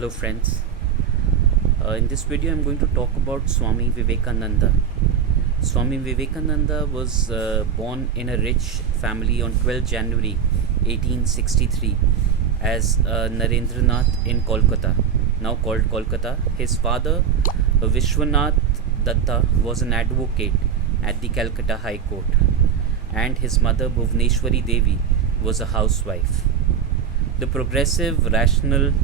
Hello friends. In this video I'm going to talk about Swami Vivekananda. Swami Vivekananda was born in a rich family on 12 January 1863 as Narendranath in Kolkata, now called Kolkata. His father Vishwanath Datta was an advocate at the Calcutta High Court, and his mother Bhuvneshwari Devi was a housewife. The progressive, rational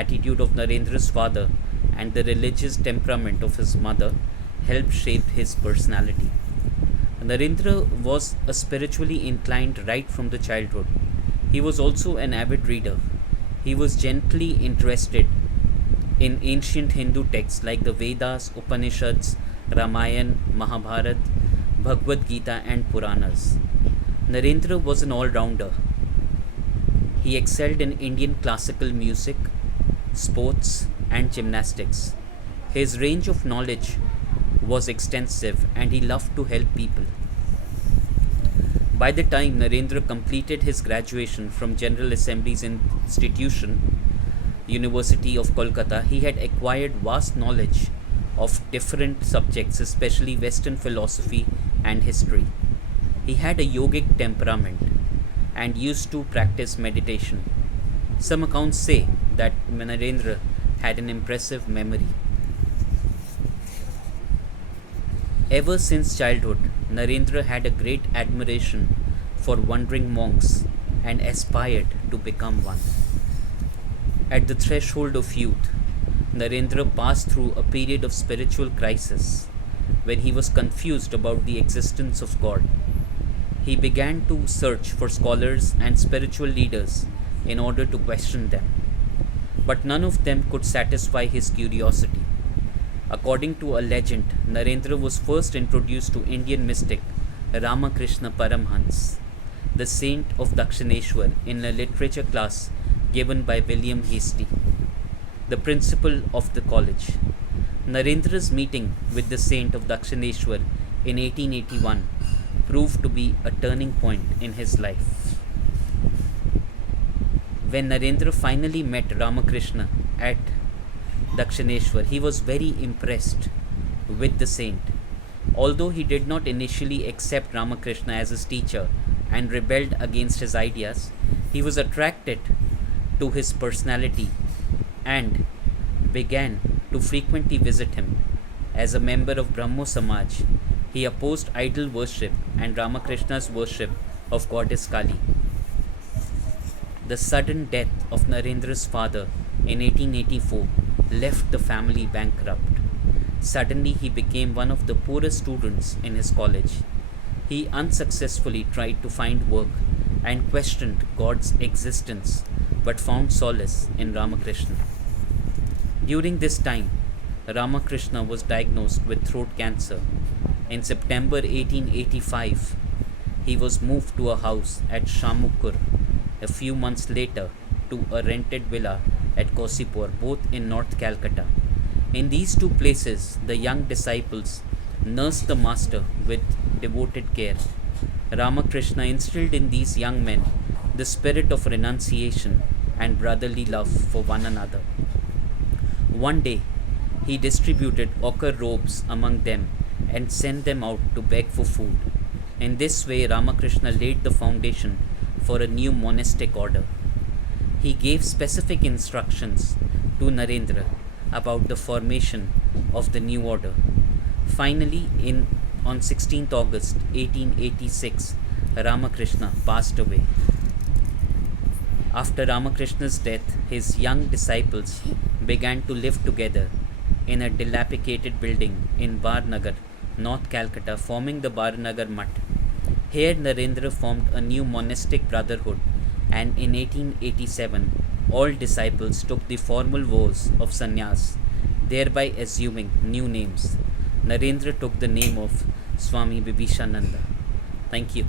attitude of Narendra's father and the religious temperament of his mother helped shape his personality. Narendra was a spiritually inclined right from the childhood. He was also an avid reader. He was gently interested in ancient Hindu texts like the Vedas, Upanishads, Ramayana, Mahabharata, Bhagavad Gita, and Puranas. Narendra was an all rounder. He excelled in Indian classical music, sports, and gymnastics. His range of knowledge was extensive and he loved to help people. By the time Narendra completed his graduation from General Assembly's institution, University of Kolkata, he had acquired vast knowledge of different subjects, especially Western philosophy and history. He had a yogic temperament and used to practice meditation. Some accounts say that Narendra had an impressive memory. Ever since childhood, Narendra had a great admiration for wandering monks and aspired to become one. At the threshold of youth, Narendra passed through a period of spiritual crisis when he was confused about the existence of God. He began to search for scholars and spiritual leaders in order to question them, but none of them could satisfy his curiosity. According to a legend, Narendra was first introduced to Indian mystic Ramakrishna Paramhans, the saint of Dakshineshwar, in a literature class given by William Hastie, the principal of the college. Narendra's meeting with the saint of Dakshineshwar in 1881 proved to be a turning point in his life. When Narendra finally met Ramakrishna at Dakshineshwar, he was very impressed with the saint. Although he did not initially accept Ramakrishna as his teacher and rebelled against his ideas, he was attracted to his personality and began to frequently visit him. As a member of Brahmo Samaj, he opposed idol worship and Ramakrishna's worship of goddess Kali. The sudden death of Narendra's father in 1884 left the family bankrupt. Suddenly, he became one of the poorest students in his college. He unsuccessfully tried to find work and questioned God's existence, but found solace in Ramakrishna. During this time, Ramakrishna was diagnosed with throat cancer. In September 1885, he was moved to a house at Shamukur. A few months later, to a rented villa at Kosipur, both in North Calcutta. In these two places, the young disciples nursed the master with devoted care. Ramakrishna instilled in these young men the spirit of renunciation and brotherly love for one another. One day, he distributed ochre robes among them and sent them out to beg for food. In this way, Ramakrishna laid the foundation for a new monastic order. He gave specific instructions to Narendra about the formation of the new order. Finally, on 16th August 1886, Ramakrishna passed away. After Ramakrishna's death, his young disciples began to live together in a dilapidated building in Barnagar, North Calcutta, forming the Barnagar Mutt. Here, Narendra formed a new monastic brotherhood, and in 1887, all disciples took the formal vows of sannyas, thereby assuming new names. Narendra took the name of Swami Vibhishananda. Thank you.